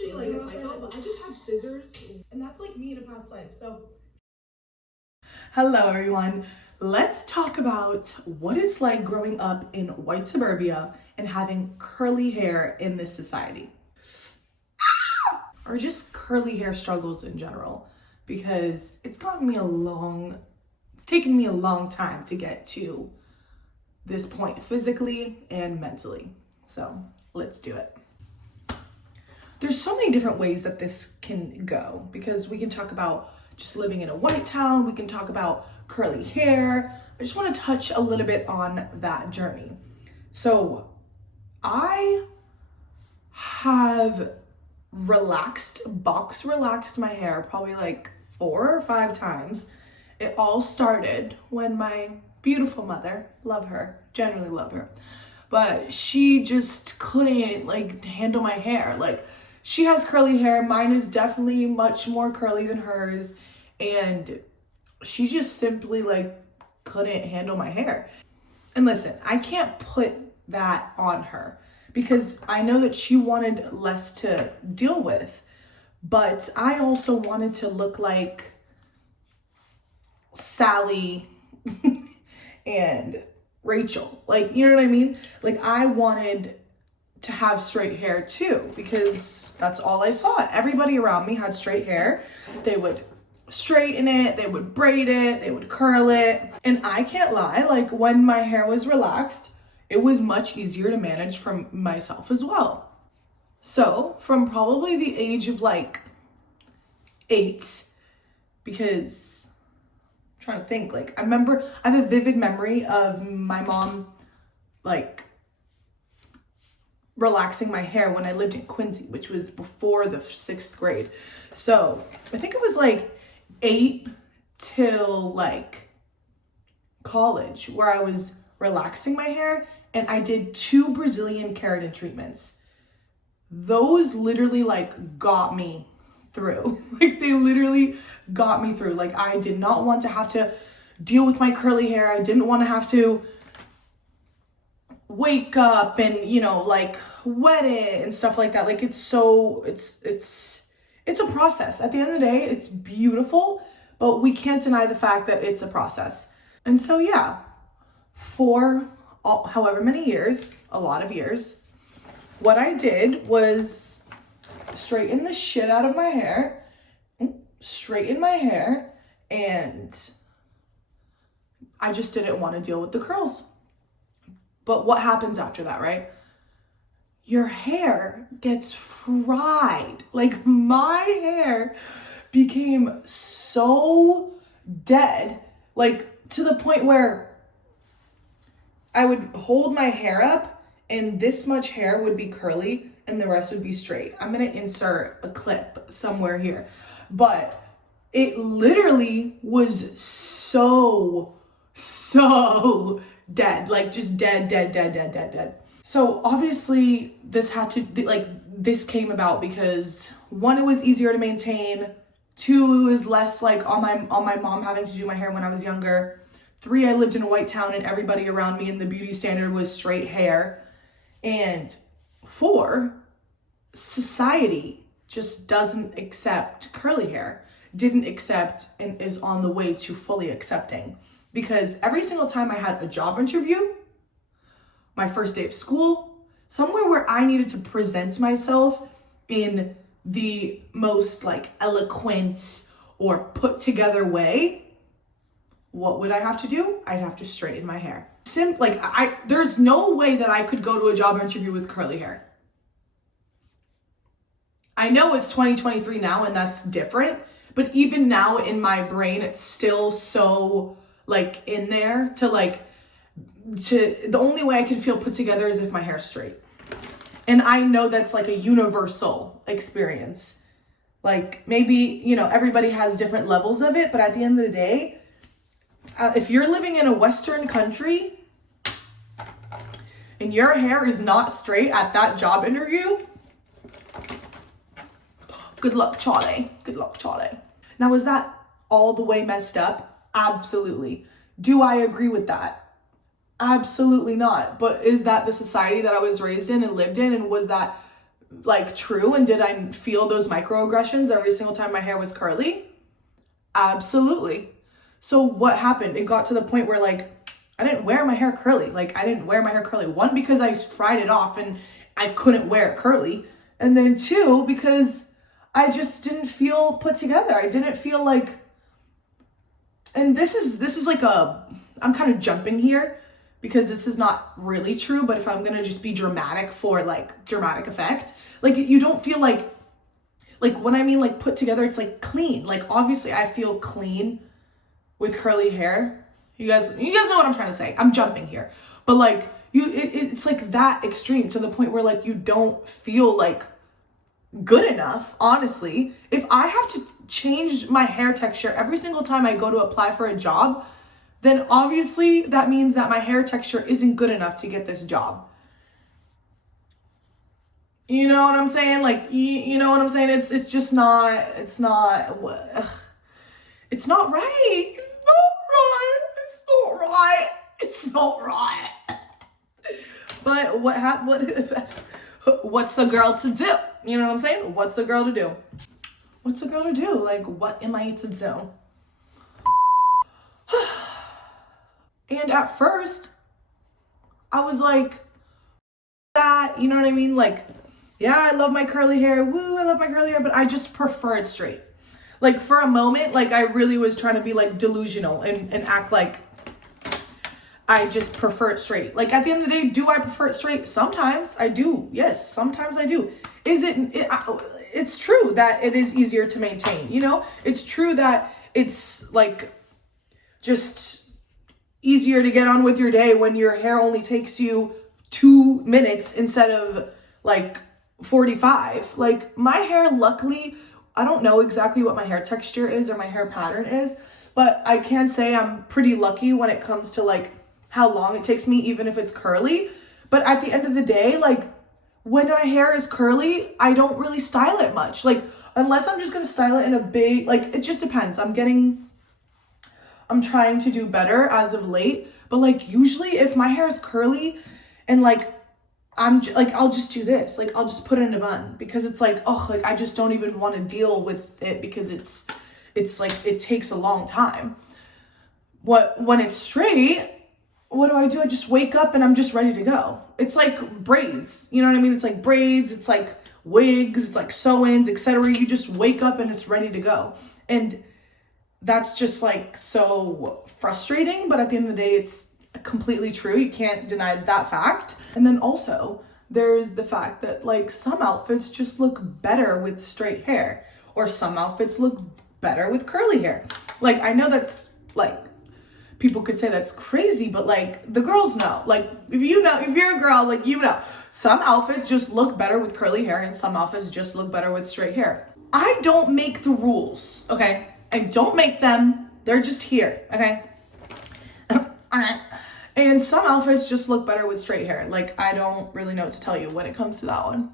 actually like a psycho, but I just have scissors, and that's like me in a past life. So, hello everyone. Let's talk about what it's like growing up in white suburbia and having curly hair in this society. Or just curly hair struggles in general, because it's taken me a long time to get to this point physically and mentally. So let's do it. There's so many different ways that this can go, because we can talk about just living in a white town, we can talk about curly hair. I just want to touch a little bit on that journey. So I have box relaxed my hair probably like 4 or 5 times. It all started when my beautiful mother, love her, genuinely love her, but she just couldn't like handle my hair. Like, she has curly hair, mine is definitely much more curly than hers, and she just simply like couldn't handle my hair. And listen, I can't put that on her, because I know that she wanted less to deal with, but I also wanted to look like Sally and Rachel. Like, you know what I mean? Like, I wanted to have straight hair too, because that's all I saw. Everybody around me had straight hair. They would straighten it, they would braid it, they would curl it. And I can't lie, like, when my hair was relaxed, it was much easier to manage for myself as well. So from probably the age of like 8, because I'm trying to think, like, I have a vivid memory of my mom like relaxing my hair when I lived in Quincy, which was before the 6th grade. So I think it was like 8 till like college where I was relaxing my hair, and I did 2 Brazilian keratin treatments. Those literally like got me through. Like, they literally got me through. Like, I did not want to have to deal with my curly hair. I didn't want to have to wake up and, you know, like wet it and stuff like that. Like, it's a process. At the end of the day, it's beautiful, but we can't deny the fact that it's a process. And so yeah, for however many years, a lot of years, what I did was straighten the shit out of my hair, and I just didn't want to deal with the curls. But what happens after that, right? Your hair gets fried. Like, my hair became so dead, like to the point where I would hold my hair up and this much hair would be curly and the rest would be straight. I'm gonna insert a clip somewhere here, but it literally was so dead, like just dead. So obviously this came about because 1, it was easier to maintain. 2, it was less like on my mom having to do my hair when I was younger. 3, I lived in a white town and everybody around me and the beauty standard was straight hair. And 4, society just doesn't accept curly hair, didn't accept, and is on the way to fully accepting. Because every single time I had a job interview, my first day of school, somewhere where I needed to present myself in the most like eloquent or put together way, what would I have to do? I'd have to straighten my hair. There's no way that I could go to a job interview with curly hair. I know it's 2023 now and that's different, but even now in my brain, it's still so like in there the only way I can feel put together is if my hair's straight. And I know that's like a universal experience. Like, maybe, you know, everybody has different levels of it, but at the end of the day, if you're living in a Western country and your hair is not straight at that job interview, good luck, Charlie. Good luck, Charlie. Now, is that all the way messed up? Absolutely. Do I agree with that? Absolutely not. But is that the society that I was raised in and lived in? And was that like true? And did I feel those microaggressions every single time my hair was curly? Absolutely. So what happened? It got to the point where like, I didn't wear my hair curly. Like I didn't wear my hair curly. One, because I fried it off and I couldn't wear it curly. And then two, because I just didn't feel put together. I didn't feel like, and this is like I'm kind of jumping here because this is not really true, but if I'm going to just be dramatic for like dramatic effect, like you don't feel like when I mean like put together, it's like clean. Like obviously I feel clean with curly hair. You guys know what I'm trying to say. I'm jumping here, but like it's like that extreme to the point where like you don't feel like good enough. Honestly, if I have to change my hair texture every single time I go to apply for a job, then obviously that means that my hair texture isn't good enough to get this job. You know what I'm saying? Like, you know what I'm saying? It's just not, it's not right. It's not right. It's not right. But what's the girl to do? You know what I'm saying? What's the girl to do? What's the girl to do? Like, what am I to do? And at first, I was like, that, you know what I mean? Like, yeah, I love my curly hair. Woo, I love my curly hair, but I just prefer it straight. Like, for a moment, like, I really was trying to be, like, delusional and act like I just prefer it straight. Like, at the end of the day, do I prefer it straight? Sometimes I do. Yes, sometimes I do. It's true that it is easier to maintain, you know? It's true that it's, like, just easier to get on with your day when your hair only takes you 2 minutes instead of, like, 45. Like, my hair, luckily, I don't know exactly what my hair texture is or my hair pattern is, but I can say I'm pretty lucky when it comes to, like, how long it takes me, even if it's curly. But at the end of the day, like, when my hair is curly, I don't really style it much. Like, unless I'm just gonna style it in a big, like, it just depends. I'm trying to do better as of late, but like, usually if my hair is curly and like, I'll just do this. Like, I'll just put it in a bun because it's like, oh, like, I just don't even want to deal with it because it's like, it takes a long time. When it's straight, what do? I just wake up and I'm just ready to go. It's like braids, you know what I mean? It's like braids, it's like wigs, it's like sew-ins, etc. You just wake up and it's ready to go. And that's just like so frustrating, but at the end of the day, it's completely true. You can't deny that fact. And then also there's the fact that like some outfits just look better with straight hair, or some outfits look better with curly hair. Like, I know that's like, people could say that's crazy, but like, the girls know. Like, if you're a girl, like, you know, some outfits just look better with curly hair and some outfits just look better with straight hair. I don't make the rules, okay? I don't make them. They're just here, okay? Alright. And some outfits just look better with straight hair. Like, I don't really know what to tell you when it comes to that one.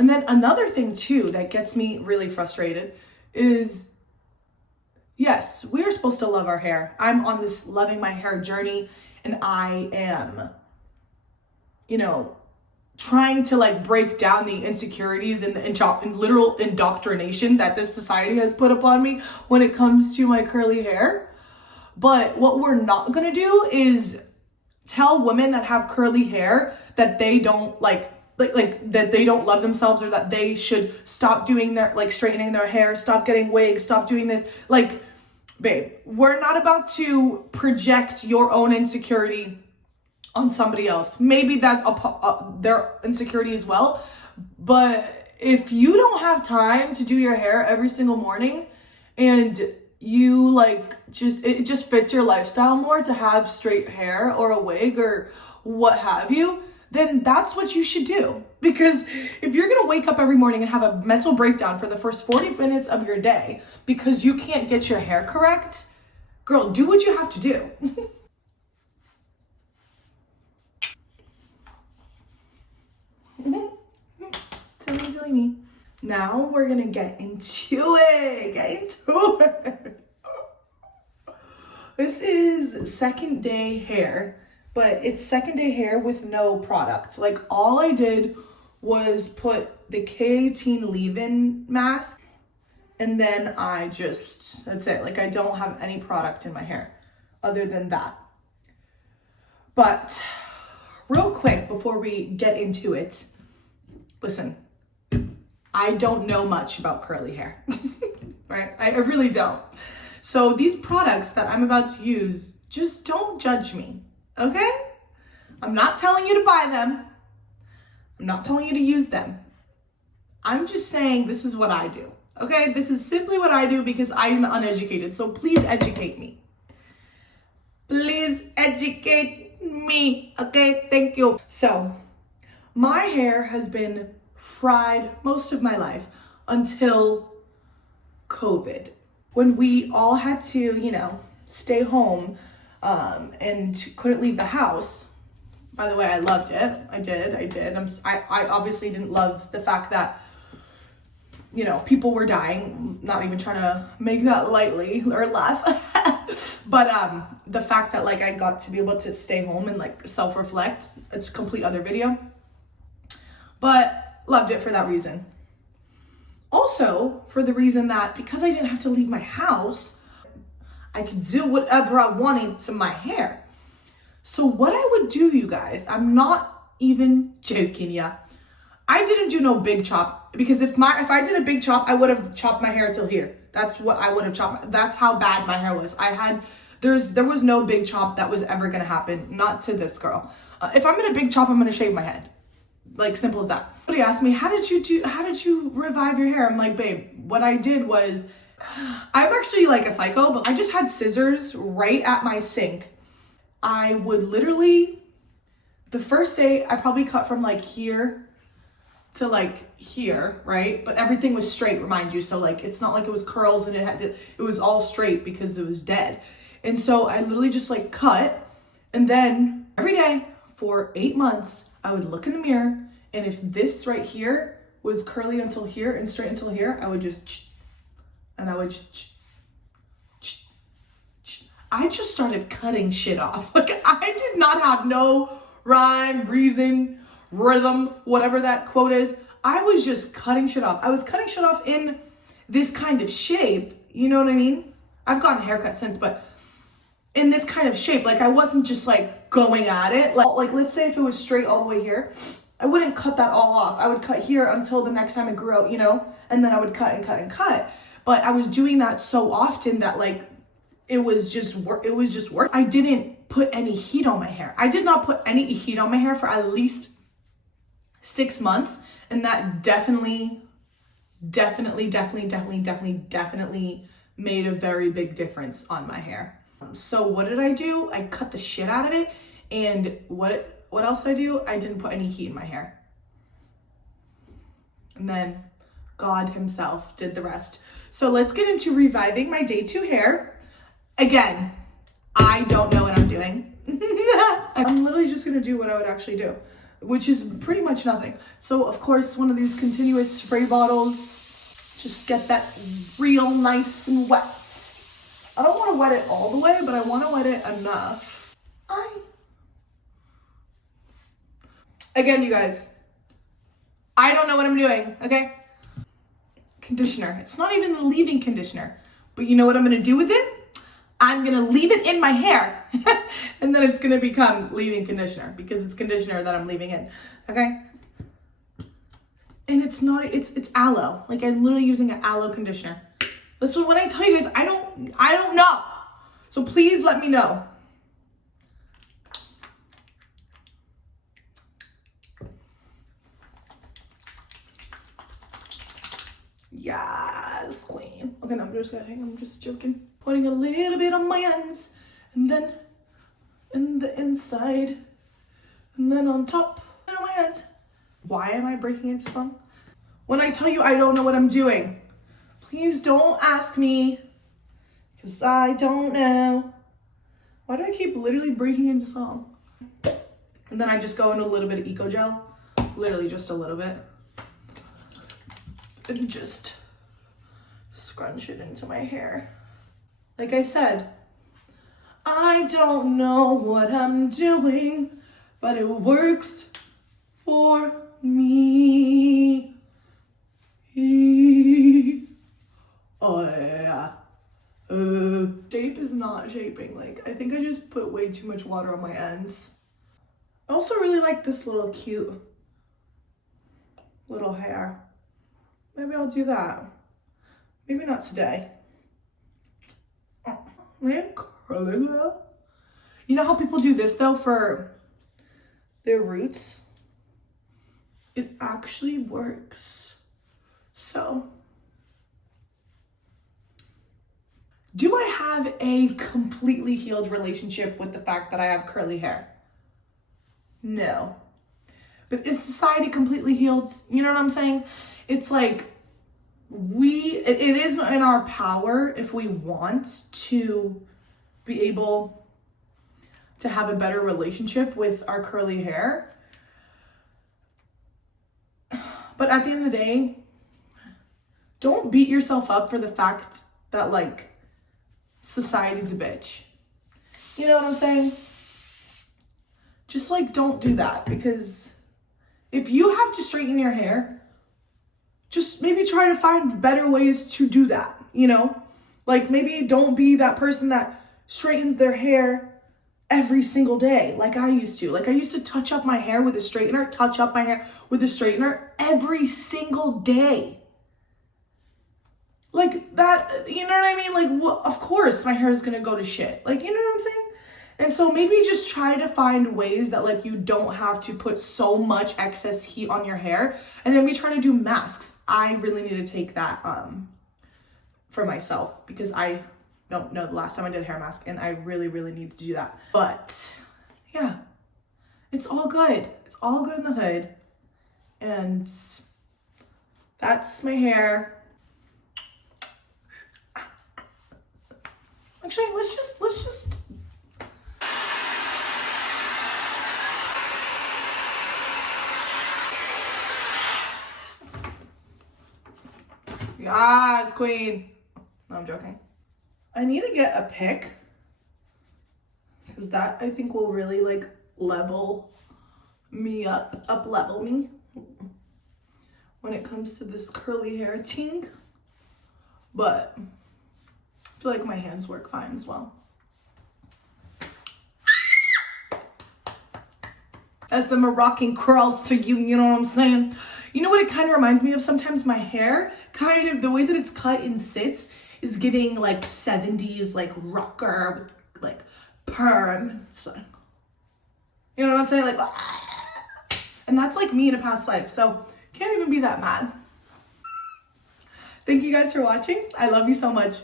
And then another thing too that gets me really frustrated is, yes, we are supposed to love our hair. I'm on this loving my hair journey, and I am, you know, trying to like break down the insecurities and the literal indoctrination that this society has put upon me when it comes to my curly hair. But what we're not gonna do is tell women that have curly hair that they don't like that they don't love themselves, or that they should stop doing their, like, straightening their hair, stop getting wigs, stop doing this. Like, babe, we're not about to project your own insecurity on somebody else. Maybe that's their insecurity as well. But if you don't have time to do your hair every single morning, and you like it just fits your lifestyle more to have straight hair or a wig or what have you, then that's what you should do. Because if you're gonna wake up every morning and have a mental breakdown for the first 40 minutes of your day because you can't get your hair correct, girl, do what you have to do. Silly me. Now we're gonna get into it. This is second day hair, but it's second day hair with no product. Like, all I did was put the K18 leave-in mask. And then that's it. Like I don't have any product in my hair other than that. But real quick before we get into it, listen, I don't know much about curly hair, right? I really don't. So these products that I'm about to use, just don't judge me, okay? I'm not telling you to buy them. I'm not telling you to use them. I'm just saying this is what I do, okay? This is simply what I do because I am uneducated. So please educate me. Please educate me, okay? Thank you. So my hair has been fried most of my life until COVID, when we all had to, stay home and couldn't leave the house. By the way, I loved it. I did. I obviously didn't love the fact that, people were dying. Not even trying to make that lightly or laugh. But the fact that I got to be able to stay home and self-reflect, it's a complete other video. But loved it for that reason. Also, for the reason that because I didn't have to leave my house, I could do whatever I wanted to my hair. So what I would do, you guys, I'm not even joking ya. I didn't do no big chop, because if I did a big chop, I would have chopped my hair till here. That's what I would have chopped. That's how bad my hair was. There was no big chop that was ever gonna happen. Not to this girl. If I'm gonna big chop, I'm gonna shave my head. Simple as that. Somebody asked me, how did you revive your hair? I'm like, babe, what I did was, I'm actually a psycho, but I just had scissors right at my sink. I would literally, the first day, I probably cut from here to here, right? But everything was straight, remind you. So it's not like it was curls and it was all straight because it was dead. And so I literally just cut, and then every day for 8 months, I would look in the mirror, and if this right here was curly until here and straight until here, I would just, and I would I just started cutting shit off. I did not have no rhyme, reason, rhythm, whatever that quote is. I was just cutting shit off. I was cutting shit off in this kind of shape. You know what I mean? I've gotten a haircut since, but in this kind of shape. I wasn't just going at it. Let's say if it was straight all the way here, I wouldn't cut that all off. I would cut here until the next time it grew out, and then I would cut and cut and cut. But I was doing that so often that it was just work. I didn't put any heat on my hair. I did not put any heat on my hair for at least 6 months. And that definitely made a very big difference on my hair. So what did I do? I cut the shit out of it. And what else did I do? I didn't put any heat in my hair. And then God himself did the rest. So let's get into reviving my day 2 hair. Again, I don't know what I'm doing. I'm literally just gonna do what I would actually do, which is pretty much nothing. So of course, one of these continuous spray bottles, just get that real nice and wet. I don't want to wet it all the way, but I want to wet it enough. Again, you guys, I don't know what I'm doing, okay? Conditioner. It's not even a leave-in conditioner, but you know what I'm going to do with it? I'm going to leave it in my hair, and then it's going to become leave-in conditioner because it's conditioner that I'm leaving in, okay? And it's aloe. I'm literally using an aloe conditioner. This one, when I tell you guys, I don't know. So please let me know. Yes, queen. Okay, no, I'm just joking. Putting a little bit on my ends, and then in the inside, and then on top of my hands. Why am I breaking into song? When I tell you I don't know what I'm doing, please don't ask me, because I don't know. Why do I keep literally breaking into song? And then I just go into a little bit of Eco Gel, literally just a little bit, and just scrunch it into my hair. Like I said, I don't know what I'm doing, but it works for me. not shaping. Like, I think I just put way too much water on my ends. I also really like this little cute little hair. Maybe I'll do that. Maybe not today. Man, curly hair. You know how people do this though for their roots? It actually works. So, do I have a completely healed relationship with the fact that I have curly hair? No. But is society completely healed? You know what I'm saying? It's like it is in our power if we want to be able to have a better relationship with our curly hair. But at the end of the day, don't beat yourself up for the fact that like society's a bitch. You know what I'm saying? Just like don't do that, because if you have to straighten your hair, just maybe try to find better ways to do that, you know? Like maybe don't be that person that straightens their hair every single day like I used to. Like I used to touch up my hair with a straightener, every single day. Like that, you know what I mean? Like, well, of course my hair is gonna go to shit. Like, you know what I'm saying? And so maybe just try to find ways that like you don't have to put so much excess heat on your hair. And then we try to do masks. I really need to take that for myself, because I don't know the last time I did a hair mask and I really, really need to do that. But yeah, it's all good. It's all good in the hood. And that's my hair. Actually, let's just yes, queen. No, I'm joking. I need to get a pick, because that I think will really like level me up level me when it comes to this curly hair ting. But I feel like my hands work fine as well. As the Moroccan curls for you, you know what I'm saying? You know what it kind of reminds me of? Sometimes my hair, kind of the way that it's cut and sits, is giving like 70s like rocker with like perm. So, you know what I'm saying? Like, and that's like me in a past life. So can't even be that mad. Thank you guys for watching. I love you so much.